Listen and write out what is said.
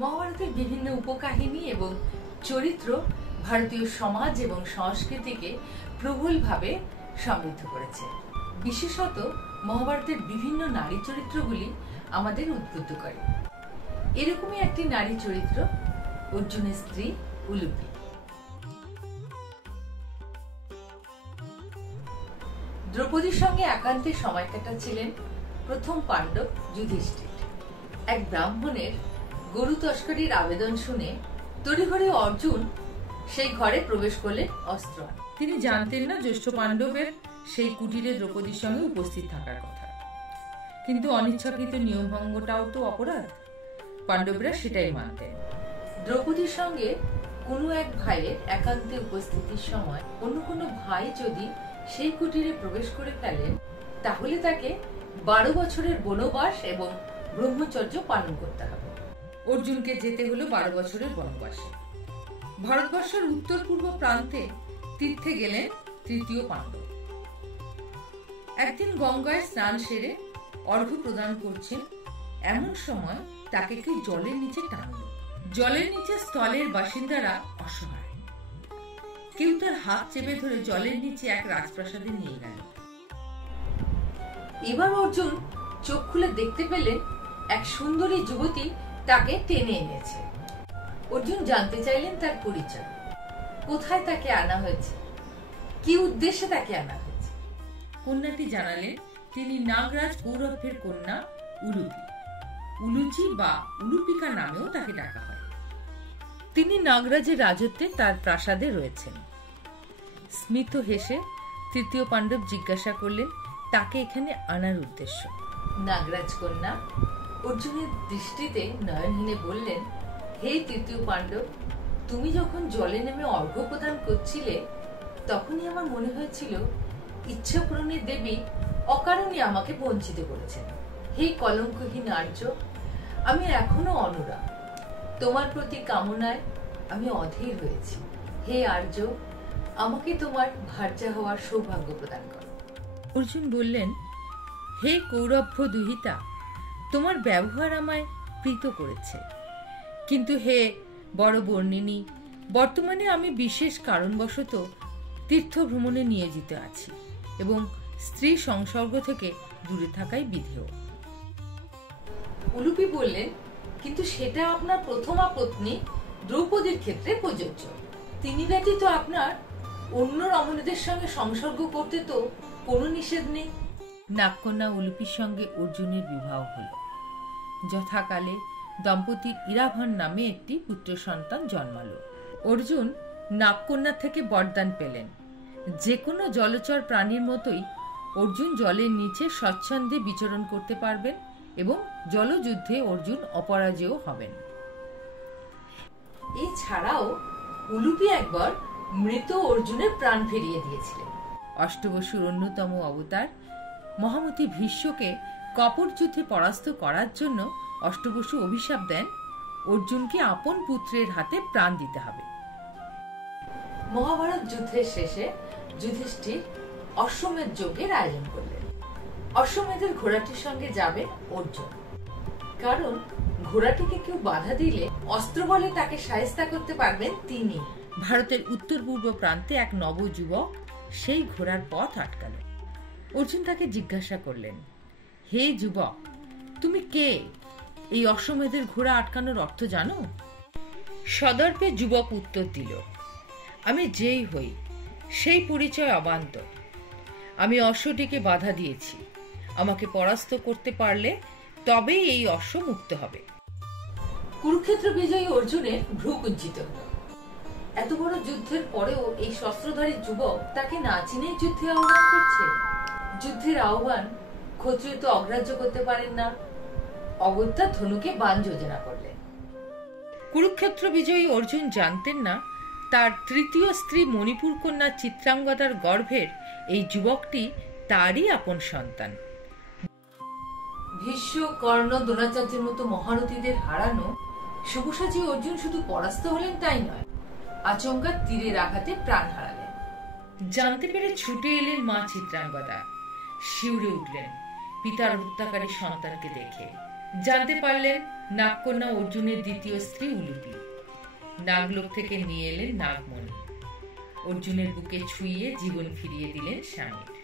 মহাভারতের বিভিন্ন উপকাহিনী এবং চরিত্র ভারতীয় সমাজ এবং সংস্কৃতিকে প্রবলভাবে সমৃদ্ধ করেছে। বিশেষত মহাভারতের বিভিন্ন নারী চরিত্রগুলি আমাদের উদ্বুদ্ধ করে। এরকমই একটি নারী চরিত্র অর্জুনের স্ত্রী উলুপি। দ্রৌপদীর সঙ্গে একান্তে সময় কাটাচ্ছিলেন প্রথম পাণ্ডব যুধিষ্ঠির। এক ব্রাহ্মণের গরু তস্করির আবেদন শুনে তড়িঘড়ি অর্জুন সেই ঘরে প্রবেশ করলেন অস্ত্র। তিনি জানতেন না জ্যেষ্ঠ পাণ্ডবের সেই কুটিরে দ্রৌপদীর সঙ্গে উপস্থিত থাকার কথা, কিন্তু অনিচ্ছাকৃত নিয়মভঙ্গটাও তো অপরাধ। পাণ্ডবরা সেটাই মানতেন। দ্রৌপদীর সঙ্গে কোনো এক ভাইয়ের একান্তে উপস্থিতির সময় অন্য কোনো ভাই যদি সেই কুটিরে প্রবেশ করে ফেলেন, তাহলে তাকে 12 বছরের বনবাস এবং ব্রহ্মচর্য পালন করতে হবে। অর্জুনকে যেতে হলো 12 বছরের বনবাসে। ভারতবর্ষের উত্তর পূর্ব প্রান্তে তীর্থে গেলেন তৃতীয় পাণ্ডব। একদিন গঙ্গায় স্নান সেরে অর্ঘ্য প্রদান করছেন, এমন সময় তাকে কেউ জলের নিচে টানল। জলের নিচে স্থলের বাসিন্দারা অসহায়। কেউ তার হাত চেপে ধরে জলের নিচে এক রাজপ্রাসাদে নিয়ে গেল। এবার অর্জুন চোখ খুলে দেখতে পেলেন এক সুন্দরী যুবতী তাকে টেনে এনেছে। অর্জুন জানতে চাইলেন তার পরিচয়, কোথায় তাকে আনা হয়েছে, কি উদ্দেশ্যে তাকে আনা হয়েছে। কন্যাটি জানালেন তিনি নাগরাজ কৌরবের কন্যা উলুপি। উলুচি বা উলুপিকা নামেও তাকে ডাকা হয়। তিনি নাগরাজের রাজত্বে তার প্রাসাদে রয়েছেন। স্মিত হেসে তৃতীয় পাণ্ডব জিজ্ঞাসা করলেন তাকে এখানে আনার উদ্দেশ্য। নাগরাজ কন্যা অর্জুনের দৃষ্টিতে নয়নহীনে বললেন, হে তৃতীয় পাণ্ডব, তুমি যখন জলে নেমে অর্ঘ্য প্রদান করছিলে, তখনই আমার মনে হয়েছিল ইচ্ছা পূরণের দেবী অকারণে আমাকে বঞ্চিত করেছেন। হে কলঙ্কহীন আর্য, আমি এখনো অনুরাগ, তোমার প্রতি কামনায় আমি অধীর হয়েছি। হে আর্য, আমাকে তোমার ভার্যা হওয়ার সৌভাগ্য প্রদান করো। অর্জুন বললেন, হে কৌরব্য দুহিতা, তোমার ব্যবহার আমায় প্রীত করেছে, কিন্তু হে বড় বর্ণিনী, বর্তমানে আমি বিশেষ কারণবশত তীর্থ ভ্রমণে নিয়োজিত আছি এবং স্ত্রী সংসর্গ থেকে দূরে থাকাই বিধেয়। উলুপি বললেন, কিন্তু সেটা আপনার প্রথমা পত্নী দ্রৌপদীর ক্ষেত্রে প্রযোজ্য। তিনি ব্যতীত আপনার অন্য রমণীদের সঙ্গে সংসর্গ করতে তো কোনো নিষেধ নেই। নাগকন্যা উলুপির সঙ্গে অর্জুনের বিবাহ হল। যথাকালে দম্পতির ইরাভান নামে একটি পুত্র সন্তান জন্মালো। অর্জুন নাগকন্যা থেকে বরদান পেলেন, যে কোনো জলচর প্রাণীর মতোই অর্জুন জলের নিচে স্বচ্ছন্দে বিচরণ করতে পারবেন এবং জলযুদ্ধে অর্জুন অপরাজেয় হবেন। এছাড়াও উলুপি একবার মৃত অর্জুনের প্রাণ ফিরিয়ে দিয়েছিলেন। অষ্টবসুর অন্যতম অবতার মহামতি ভীষ্মকে কপট যুদ্ধে পরাস্ত করার জন্য অষ্টবসু অভিশাপ দেন অর্জুনকে আপন পুত্রের হাতে প্রাণ দিতে হবে। মহাভারত যুদ্ধের শেষে যুধিষ্ঠির অশ্বমেধ যজ্ঞের আয়োজন করলেন। অশ্বমেধের ঘোড়াটির সঙ্গে যাবে অর্জুন, কারণ ঘোড়াটিকে কেউ বাধা দিলে অস্ত্র বলে তাকে শায়েস্তা করতে পারবেন তিনি। ভারতের উত্তর পূর্ব প্রান্তে এক নবযুবক সেই ঘোড়ার পথ আটকাল। অর্জুন তাকে জিজ্ঞাসা করলেন, হে যুবক, তুমি কে? এই অশ্বমেধের ঘোড়া আটকানোর অর্থ জানো? সদর্পে যুবক উত্তর দিল, আমি যেই হই সেই পরিচয় অবান্তর। আমি অশ্বটিকে বাধা দিয়েছি, আমাকে পরাস্ত করতে পারলে তবেই এই অশ্ব মুক্ত হবে। কুরুক্ষেত্র বিজয়ী অর্জুনের ভ্রু কুঞ্চিত হল। এত বড় যুদ্ধের পরেও এই শস্ত্রধারী যুবক তাকে না চিনেই যুদ্ধে আহ্বান করছে। যুদ্ধের আহ্বান ক্ষত্রিয় তো অগ্রাহ্য করতে পারেন না। অগত্যা ধনুকে বাণ যোজনা করলেন। কুরুক্ষেত্র বিজয়ী অর্জুন জানতেন না তার তৃতীয় স্ত্রী মণিপুর কন্যা চিত্রাঙ্গদার গর্ভের এই যুবকটি তারই আপন সন্তান। ভীষ্ম, কর্ণ, দ্রোণাচার্যের মতো মহারথীদের হারানো শুভসাচী অর্জুন শুধু পরাস্ত হলেন তাই নয়, আচমকা তীরের আঘাতে প্রাণ হারালেন। জানতে পেরে ছুটে এলেন মা চিত্রাঙ্গদা। শিউরে উঠলেন পিতার হত্যাকারী সন্তানকে দেখে। জানতে পারলেন নাগকন্যা অর্জুনের দ্বিতীয় স্ত্রী উলুপি। নাগলোক থেকে নিয়ে এলেন নাগমণি। অর্জুনের বুকে ছুঁয়ে জীবন ফিরিয়ে দিলেন স্বামীর।